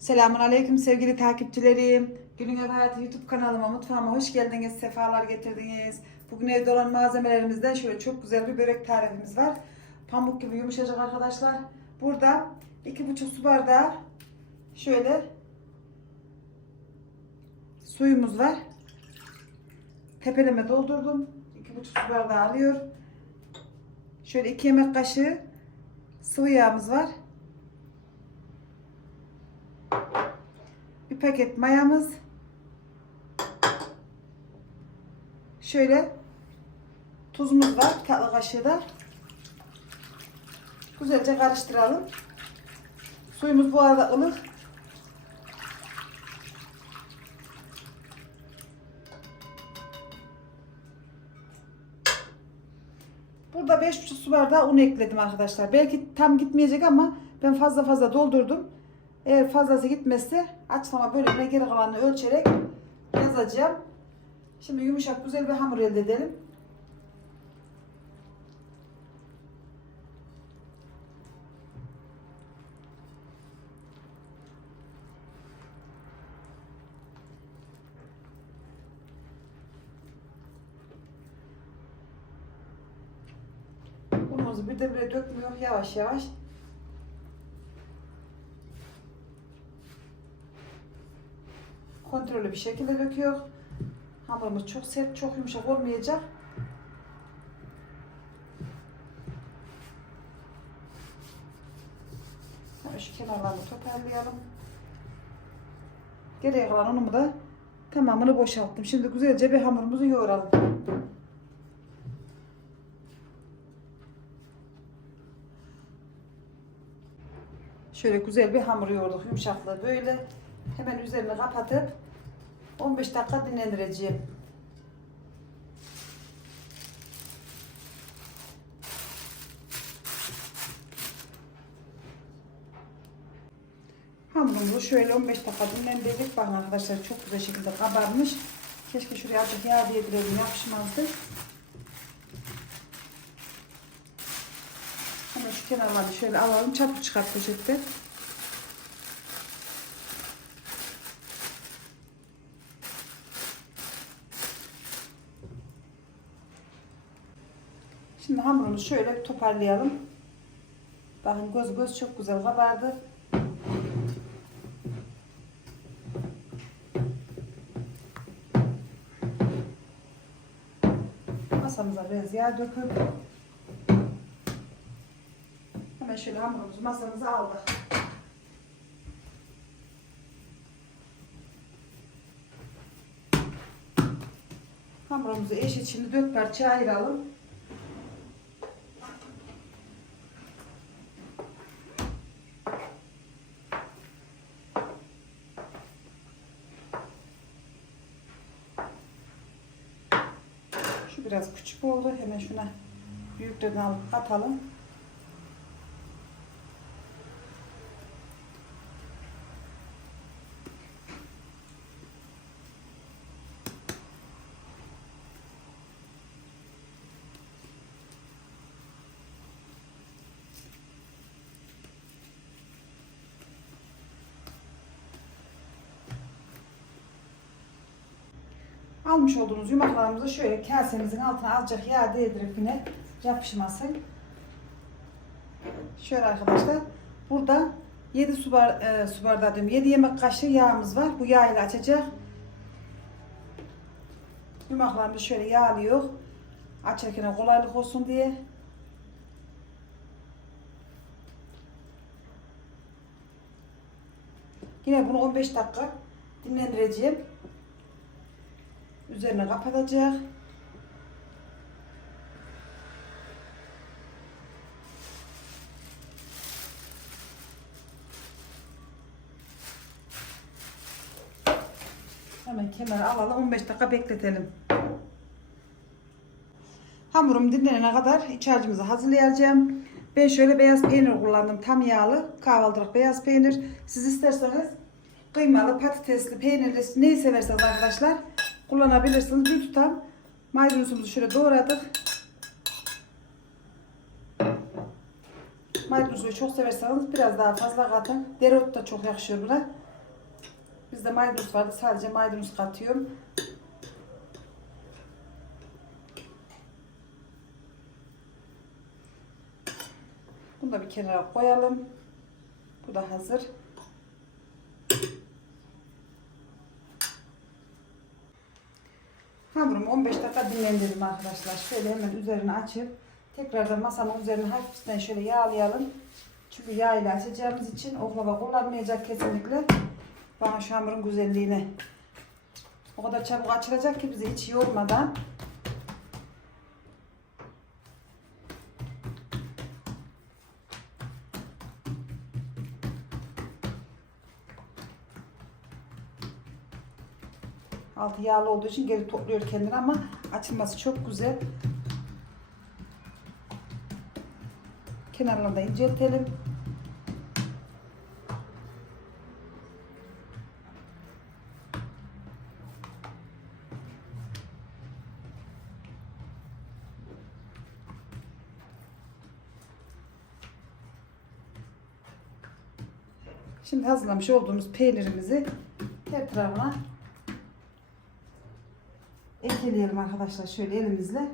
Selamun Aleyküm sevgili takipçilerim. Günün Ev Hayatı YouTube kanalıma, mutfağıma hoş geldiniz, sefalar getirdiniz. Bugün evde olan malzemelerimizden şöyle çok güzel bir börek tarifimiz var. Pamuk gibi yumuşacık arkadaşlar. Burada iki buçuk su bardağı şöyle suyumuz var. Tepeleme doldurdum. İki buçuk su bardağı alıyor. Şöyle iki yemek kaşığı sıvı yağımız var. Paket mayamız. Şöyle tuzumuz var. Tatlı kaşığı da. Güzelce karıştıralım. Suyumuz bu arada ılık. Burada 5,5 su bardağı un ekledim arkadaşlar. Belki tam gitmeyecek ama ben fazla fazla doldurdum. Eğer fazlası gitmezse açlama bölümüne geri kalanını ölçerek yazacağım. Şimdi yumuşak güzel bir hamur elde edelim. Unumuzu bir de böyle dökmüyor yavaş yavaş. Kontrollü bir şekilde döküyor. Hamurumuz çok sert, çok yumuşak olmayacak. Şu kenarlarını toparlayalım. Geriye kalan unumu da tamamını boşalttım. Şimdi güzelce bir hamurumuzu yoğuralım. Şöyle güzel bir hamur yoğurduk yumuşaklığı böyle. Hemen üzerini kapatıp 15 dakika dinlendireceğim. Hamurumuzu şöyle 15 dakika dinlendirdik. Bakın arkadaşlar çok güzel şekilde kabarmış. Keşke şuraya azıcık yağ diyebilirim yapışmazdı. Hemen şu kenarları şöyle alalım. Çabuk çıkart poşette. Şimdi şöyle toparlayalım. Bakın göz göz çok güzel kabardı. Masamıza biraz yağ döküp hemen şöyle hamurumuzu masamıza aldık. Hamurumuzu eşit şimdi dört parçaya ayıralım. Şu biraz küçük oldu. Hemen şuna büyüklerini alıp katalım. Almış olduğunuz yumaklarımızı şöyle kasemizin altına azıcık yağ değdirip yine yapışmasın. Şöyle arkadaşlar. Burada 7 su, bar, e, su bardağı diyorum. 7 yemek kaşığı yağımız var. Bu yağ ile açacak. Yumaklarımızı şöyle yağlıyor. Açarken kolaylık olsun diye. Yine bunu 15 dakika dinlendireceğim. Üzerine kapatacak. Hemen kenara alalım 15 dakika bekletelim. Hamurum dinlenene kadar iç harcımızı hazırlayacağım. Ben şöyle beyaz peynir kullandım. Tam yağlı kahvaltılık beyaz peynir. Siz isterseniz kıymalı, patatesli, peynirli neyi severseniz arkadaşlar kullanabilirsiniz. Bir tutam maydanozumuzu şöyle doğradık. Maydanozu çok severseniz biraz daha fazla katın. Dereotu da çok yakışıyor buna. Bizde maydanoz vardı. Sadece maydanoz katıyorum. Bunu da bir kenara koyalım. Bu da hazır. Hamurumu 15 dakika dinlendirdim arkadaşlar. Şöyle hemen üzerini açıp tekrardan masanın üzerine hafiften şöyle yağlayalım. Çünkü yağ ile açacağımız için oklava kullanmayacak kesinlikle. Bana şu hamurun güzelliğine. O kadar çabuk açılacak ki bizi hiç yormadan. Altı yağlı olduğu için geri topluyor kendini ama açılması çok güzel. Kenarlarını da inceltelim. Şimdi hazırlamış olduğumuz peynirimizi her tarafına ekleyelim arkadaşlar şöyle elimizle.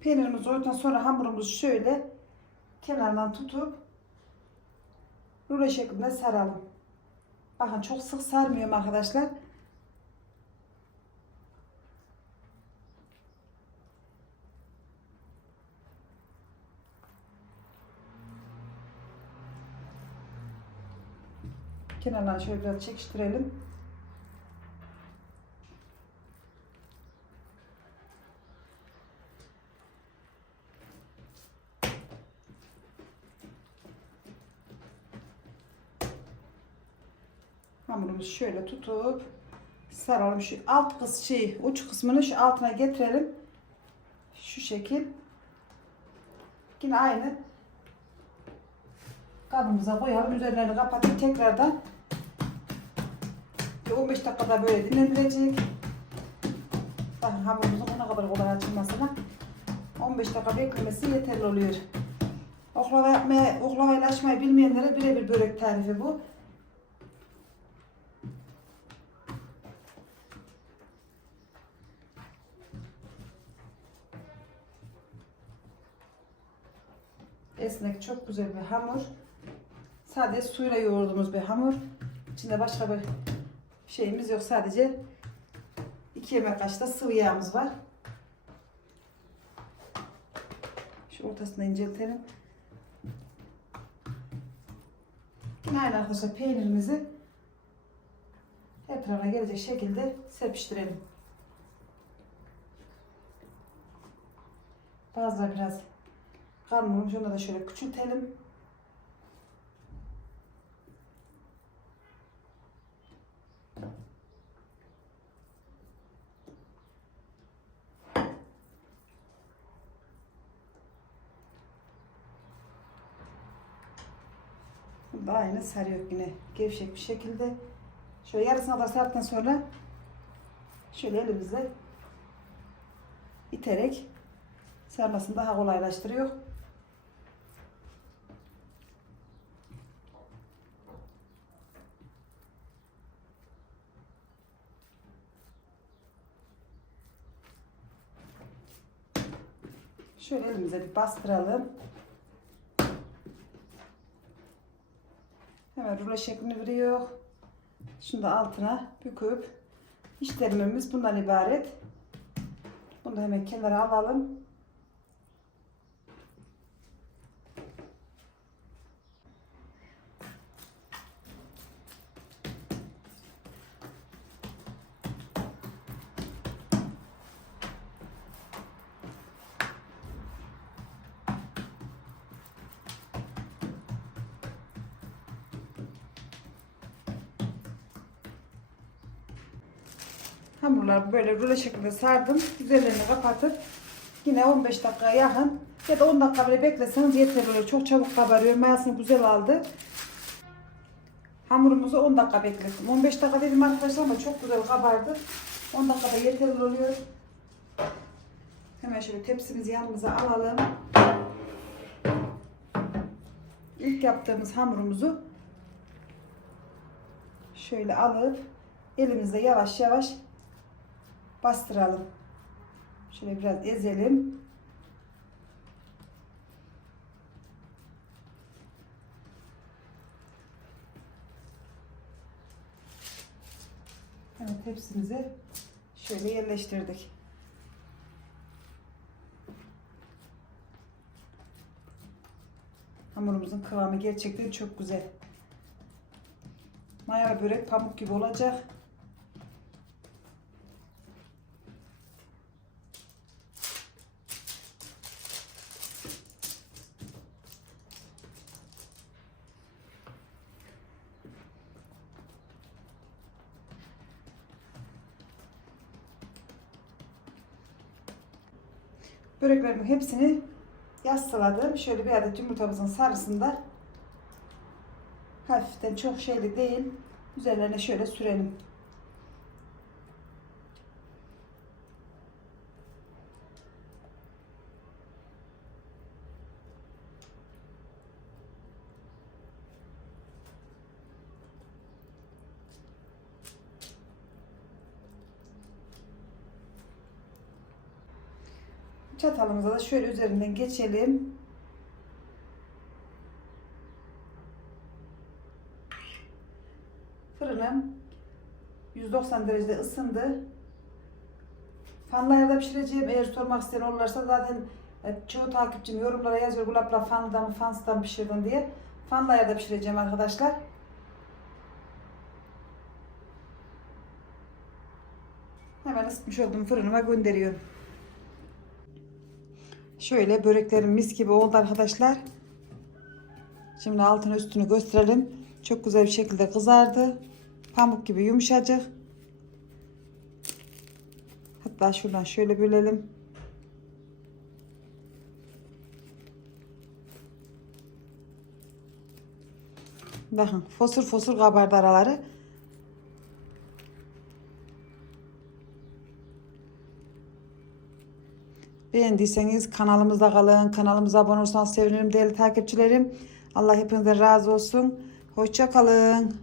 Peynirimizi oyduktan sonra hamurumuzu şöyle kenardan tutup rulo şeklinde saralım. Bakın çok sık sarmıyorum arkadaşlar. Kenardan şöyle biraz çekiştirelim. Hamurumuzu şöyle tutup saralım. Şu alt kız şey uç kısmını şu altına getirelim. Şu şekil. Yine aynı kabımıza koyalım. Üzerlerini kapatıp tekrardan bir 15 dakikada böyle dinlendirecek. Bakın hamurumuzun ne kadar kolay açılmasına 15 dakika beklemesi yeterli oluyor. Oklava yapmaya, oklavayla açmayı bilmeyenlere birebir börek tarifi bu. Esnek, çok güzel bir hamur. Sadece suyla yoğurduğumuz bir hamur. İçinde başka bir şeyimiz yok. Sadece 2 yemek kaşığı da sıvı yağımız var. Şu ortasını inceltelim. Yine aynı arkadaşlar peynirimizi her tarafına gelecek şekilde serpiştirelim. Bazıları biraz kalın olmuş. Onu da şöyle küçültelim. Bunu da aynı sarıyor yine gevşek bir şekilde. Şöyle yarısına da sardıktan sonra şöyle elimizle iterek sarmasını daha kolaylaştırıyor. Şöyle elimize bir bastıralım. Rulo şeklini veriyor. Şunu da altına büküp işlemimiz bundan ibaret. Bunu da hemen kenara alalım. Hamurları böyle rulo şeklinde sardım. Üzerlerini kapatıp yine 15 dakika yakın ya da 10 dakika bile bekleseniz yeter oluyor. Çok çabuk kabarıyor. Mayasını güzel aldı. Hamurumuzu 10 dakika beklettim. 15 dakika dedim arkadaşlar ama çok güzel kabardı. 10 dakikada yeterli oluyor. Hemen şöyle tepsimizi yanımıza alalım. İlk yaptığımız hamurumuzu şöyle alıp elimizle yavaş yavaş bastıralım. Şöyle biraz ezelim. Evet hepsimizi şöyle yerleştirdik. Hamurumuzun kıvamı gerçekten çok güzel. Mayalı börek pamuk gibi olacak. Böreklerimin hepsini yassıladım. Şöyle bir adet yumurtamızın sarısında hafiften çok şeyli değil. Üzerlerine şöyle sürelim. Çatalımıza da şöyle üzerinden geçelim. Fırınım 190 derecede ısındı. Fanlayarda pişireceğim. Eğer sormak isteyen olursa zaten e, çoğu takipçim yorumlara yazıyor. Gulapla fanlıda mı fansızda mı pişirdin diye. Fanlayarda pişireceğim arkadaşlar. Hemen ısıtmış olduğum fırınıma gönderiyorum. Şöyle böreklerim mis gibi oldu arkadaşlar. Şimdi altını üstünü gösterelim. Çok güzel bir şekilde kızardı. Pamuk gibi yumuşacık. Hatta şuradan şöyle bölelim. Bakın fosur fosur kabardı araları. Beğendiyseniz kanalımızda kalın. Kanalımıza abone olursanız sevinirim değerli takipçilerim. Allah hepinizden razı olsun. Hoşça kalın.